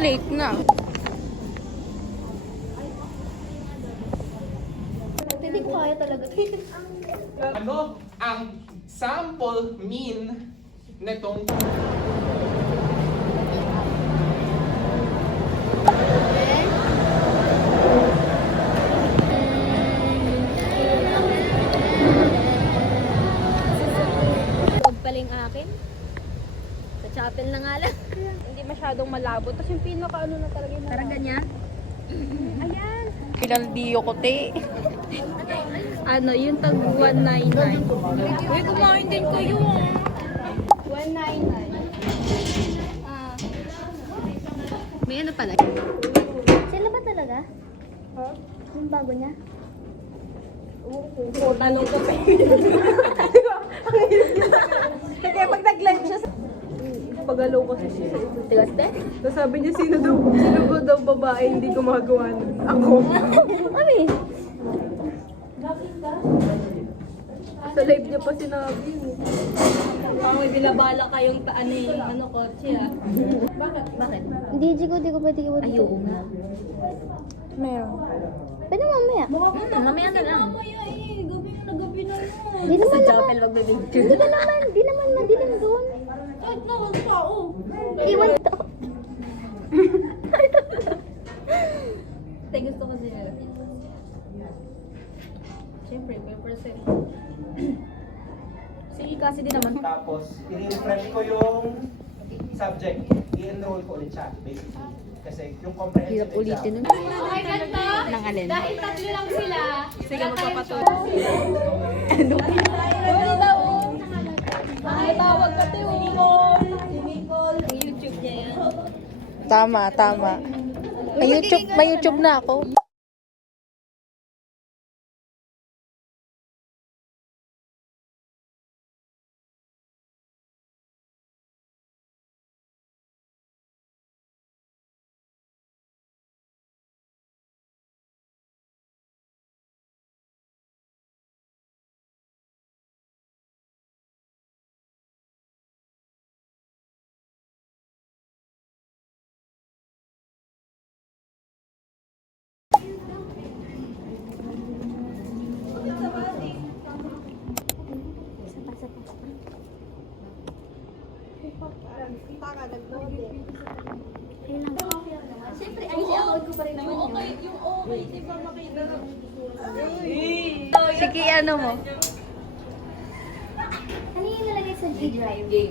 late na. Hindi ko kaya talaga. Ano ang sample mean netong Huwag paling akin. Sa chapel na nga lang. Hindi masyadong malabo. Tapos yung pinaka ano na talaga yung Parang ganyan. Ayan. Pinaldiyo ko, te. Ano, yung tag 199. Uy, kumain din kayo. 199. Ah. May ano pala? Sila ba talaga? Huh? Yung bago niya? Oo, tanong ko pa. Kaya pag nag-live siya sa... Pagalaw kasi siya sa ito. Tigas de? Tapos sabi niya, sino ba daw babae hindi gumagawa nun? Ako. Ami? Sa live niya pa sinabi yun. Baka may binabala kayong ano, kotse ah. Bakit? Bakit? Hindi ko pwede iwan. Ay, oo nga. Meron. Pwede mamaya. Mamaya na lang. Di Sa naman chapel, wag may picture. di naman madilim doon. Kahit na, wag pa, oh. Iwan to. Tay, gusto ko siya. Siyempre, 5%. Sige, kasi din naman. tapos i-refresh ko yung subject. I-enroll ko ulit siya basically. Kasi yung comprehensive Hirap ulitin nun. Nang alin? Dahil tatlo lang sila. Sige, magpapatuloy. Ano? Ano daw? Tawag ka tayo. Ang YouTube niya yan. Tama. May YouTube na ako. Siyempre, ay si-upload ko pa rin naman yun. Yung okay, di ba makita? Sige, ano mo? Ano yung nalagay sa G-Drive?